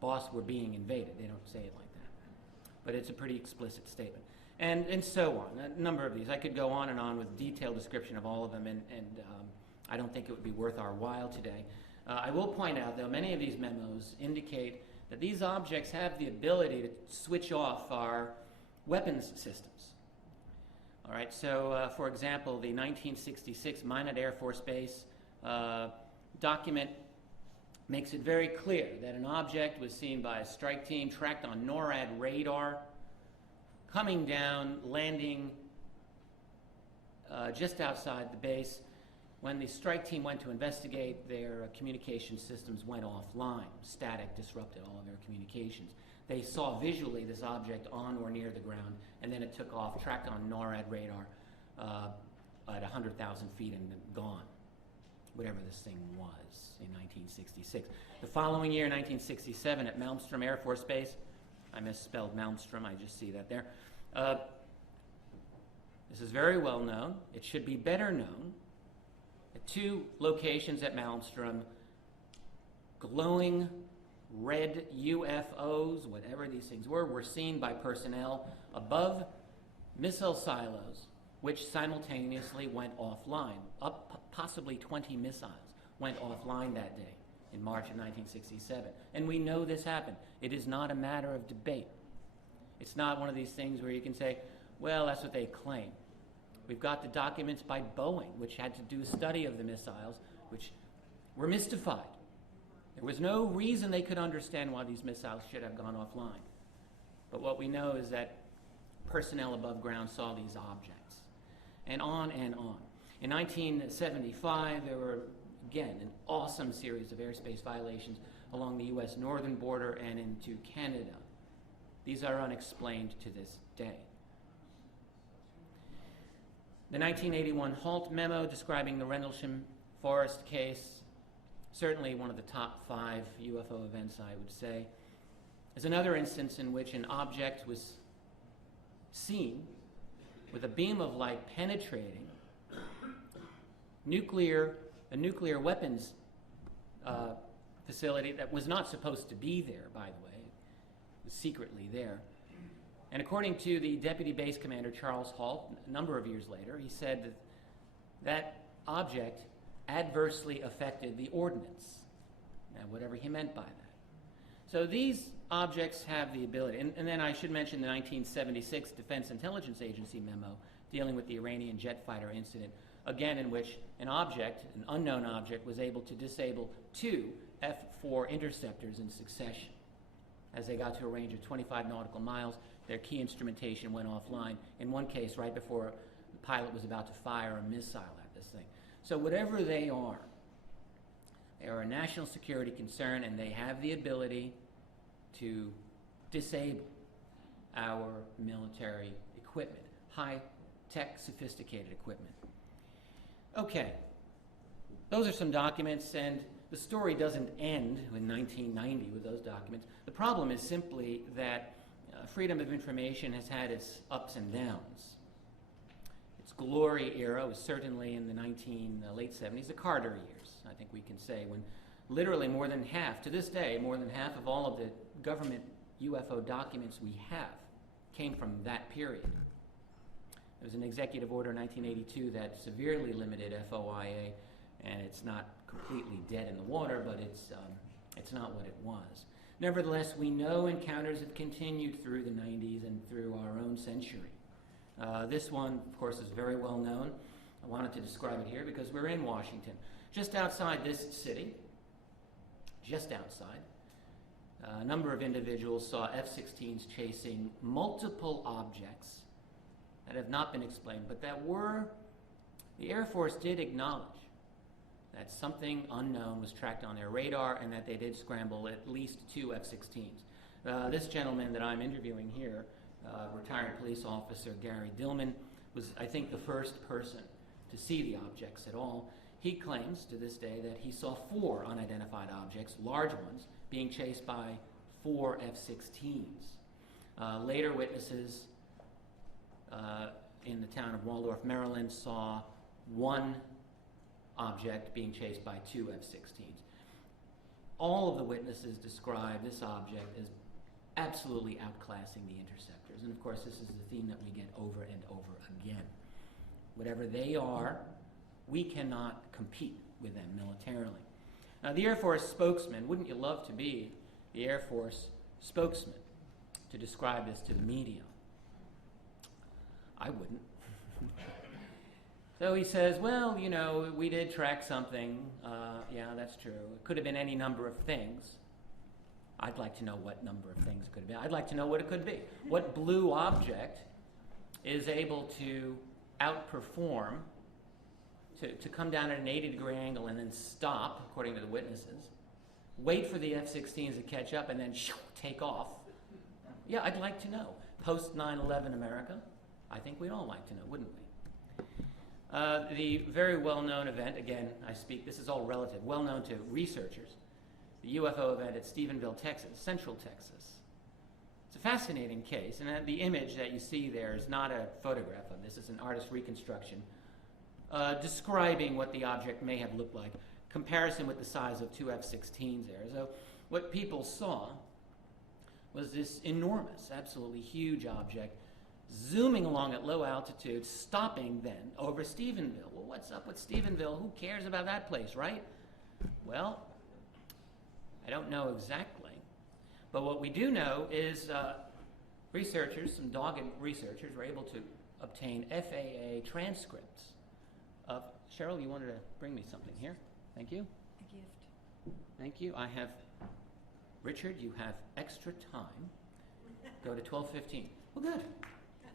boss were being invaded. They don't say it like that. But it's a pretty explicit statement. And so on, a number of these. I could go on and on with detailed description of all of them, and I don't think it would be worth our while today. I will point out, though, many of these memos indicate that these objects have the ability to switch off our weapons systems. All right, so for example, the 1966 Minot Air Force Base document makes it very clear that an object was seen by a strike team tracked on NORAD radar, coming down, landing just outside the base. When the strike team went to investigate, their communication systems went offline. Static disrupted all of their communications. They saw visually this object on or near the ground, and then it took off, tracked on NORAD radar at 100,000 feet and gone, whatever this thing was in 1966. The following year, 1967, at Malmstrom Air Force Base, I misspelled Malmstrom, I just see that there. This is very well known. It should be better known. At two locations at Malmstrom, glowing red UFOs, whatever these things were seen by personnel above missile silos, which simultaneously went offline. Possibly 20 missiles went offline that day in March of 1967. And we know this happened. It is not a matter of debate. It's not one of these things where you can say, well, that's what they claim. We've got the documents by Boeing, which had to do a study of the missiles, which were mystified. There was no reason they could understand why these missiles should have gone offline. But what we know is that personnel above ground saw these objects. And on and on. In 1975, there were, again, an awesome series of airspace violations along the U.S. northern border and into Canada. These are unexplained to this day. The 1981 HALT memo describing the Rendlesham Forest case, certainly one of the top 5 UFO events, I would say, is another instance in which an object was seen with a beam of light penetrating a nuclear weapons facility that was not supposed to be there, by the way. It was secretly there. And according to the Deputy Base Commander, Charles Halt, a number of years later, he said that that object adversely affected the ordnance. Now, whatever he meant by that. So these objects have the ability, and then I should mention the 1976 Defense Intelligence Agency memo dealing with the Iranian jet fighter incident, again in which an unknown object, was able to disable 2 F-4 interceptors in succession. As they got to a range of 25 nautical miles, their key instrumentation went offline. In one case, right before the pilot was about to fire a missile at this thing. So whatever they are a national security concern, and they have the ability to disable our military equipment, high-tech, sophisticated equipment. Okay, those are some documents, and the story doesn't end in 1990 with those documents. The problem is simply that freedom of information has had its ups and downs. Its glory era was certainly in the late 70s, the Carter years, I think we can say, when literally more than half, to this day, more than half of all of the government UFO documents we have came from that period. There was an executive order in 1982 that severely limited FOIA, and it's not completely dead in the water, but it's not what it was. Nevertheless, we know encounters have continued through the 90s and through our own century. This one, of course, is very well known. I wanted to describe it here because we're in Washington. Just outside this city, just outside, a number of individuals saw F-16s chasing multiple objects that have not been explained, but the Air Force did acknowledge that something unknown was tracked on their radar and that they did scramble at least 2 F-16s. This gentleman that I'm interviewing here, retired police officer Gary Dillman, was, I think, the first person to see the objects at all. He claims to this day that he saw 4 unidentified objects, large ones, being chased by 4 F-16s. Later witnesses in the town of Waldorf, Maryland, saw 1 object being chased by 2 F-16s. all of the witnesses describe this object as absolutely outclassing the interceptors. And of course, this is the theme that we get over and over again. Whatever they are, we cannot compete with them militarily. Now, the Air Force spokesman, wouldn't you love to be the Air Force spokesman to describe this to the media? I wouldn't. So he says, well, you know, we did track something. Yeah, that's true. It could have been any number of things. I'd like to know what number of things it could have been. I'd like to know what it could be. What blue object is able to outperform, to come down at an 80-degree angle and then stop, according to the witnesses, wait for the F-16s to catch up, and then take off? Yeah, I'd like to know. Post 9/11 America, I think we'd all like to know, wouldn't we? The very well-known event, again, this is all relative, well-known to researchers, the UFO event at Stephenville, Texas, Central Texas. It's a fascinating case, and the image that you see there is not a photograph of this. It's an artist's reconstruction describing what the object may have looked like, comparison with the size of two F-16s there. So what people saw was this enormous, absolutely huge object zooming along at low altitude, stopping then over Stephenville. Well, what's up with Stephenville? Who cares about that place, right? Well, I don't know exactly. But what we do know is researchers, some dogged researchers, were able to obtain FAA transcripts of... Cheryl, you wanted to bring me something here. Thank you. A gift. Thank you. I have... Richard, you have extra time. Go to 12:15. Well, good.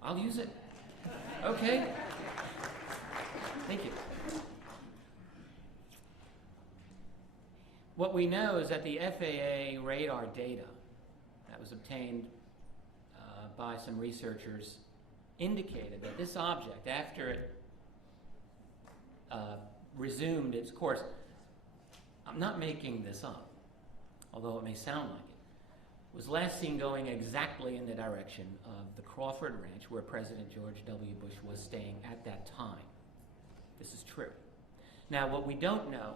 I'll use it. Okay. Thank you. What we know is that the FAA radar data that was obtained by some researchers indicated that this object, after it resumed its course, I'm not making this up, although it may sound like it, was last seen going exactly in the direction of the Crawford Ranch where President George W. Bush was staying at that time. This is true. Now, what we don't know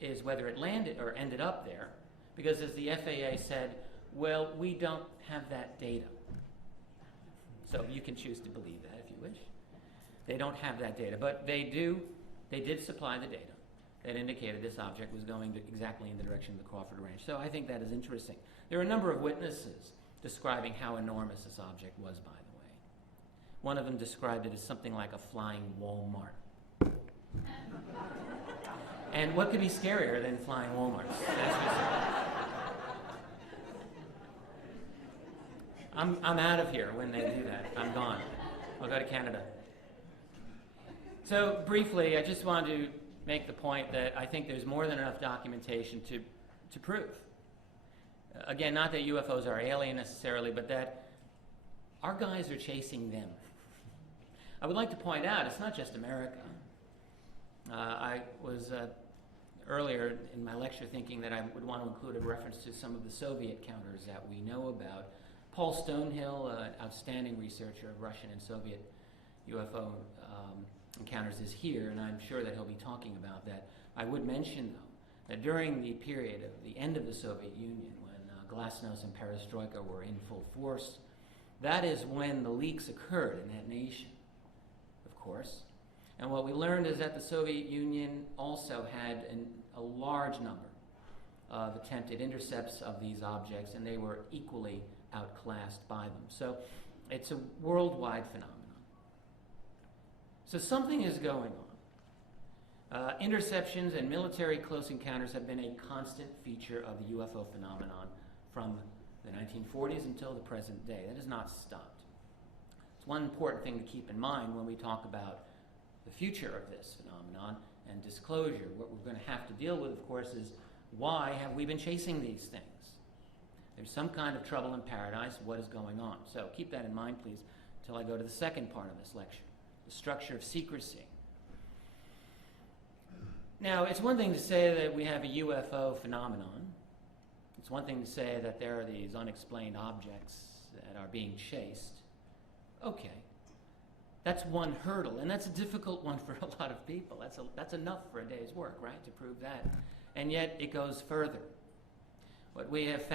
is whether it landed or ended up there, because as the FAA said, well, we don't have that data. So you can choose to believe that if you wish. They don't have that data, but they did supply the data that indicated this object was going exactly in the direction of the Crawford Ranch. So I think that is interesting. There are a number of witnesses describing how enormous this object was, by the way. One of them described it as something like a flying Walmart. And what could be scarier than flying Walmarts? I'm out of here when they do that. I'm gone. I'll go to Canada. So briefly, I just wanted to make the point that I think there's more than enough documentation to prove. Again, not that UFOs are alien necessarily, but that our guys are chasing them. I would like to point out, it's not just America. I was earlier in my lecture thinking that I would want to include a reference to some of the Soviet counters that we know about. Paul Stonehill, an outstanding researcher of Russian and Soviet UFO encounters, is here, and I'm sure that he'll be talking about that. I would mention, though, that during the period of the end of the Soviet Union, when Glasnost and Perestroika were in full force, that is when the leaks occurred in that nation, of course. And what we learned is that the Soviet Union also had a large number of attempted intercepts of these objects, and they were equally outclassed by them. So it's a worldwide phenomenon. So something is going on. Interceptions and military close encounters have been a constant feature of the UFO phenomenon from the 1940s until the present day. That has not stopped. It's one important thing to keep in mind when we talk about the future of this phenomenon and disclosure. What we're going to have to deal with, of course, is why have we been chasing these things? There's some kind of trouble in paradise. What is going on? So keep that in mind, please, until I go to the second part of this lecture, the structure of secrecy. Now, it's one thing to say that we have a UFO phenomenon. It's one thing to say that there are these unexplained objects that are being chased. Okay. That's one hurdle, and that's a difficult one for a lot of people. That's enough for a day's work, right, to prove that. And yet it goes further. What we have found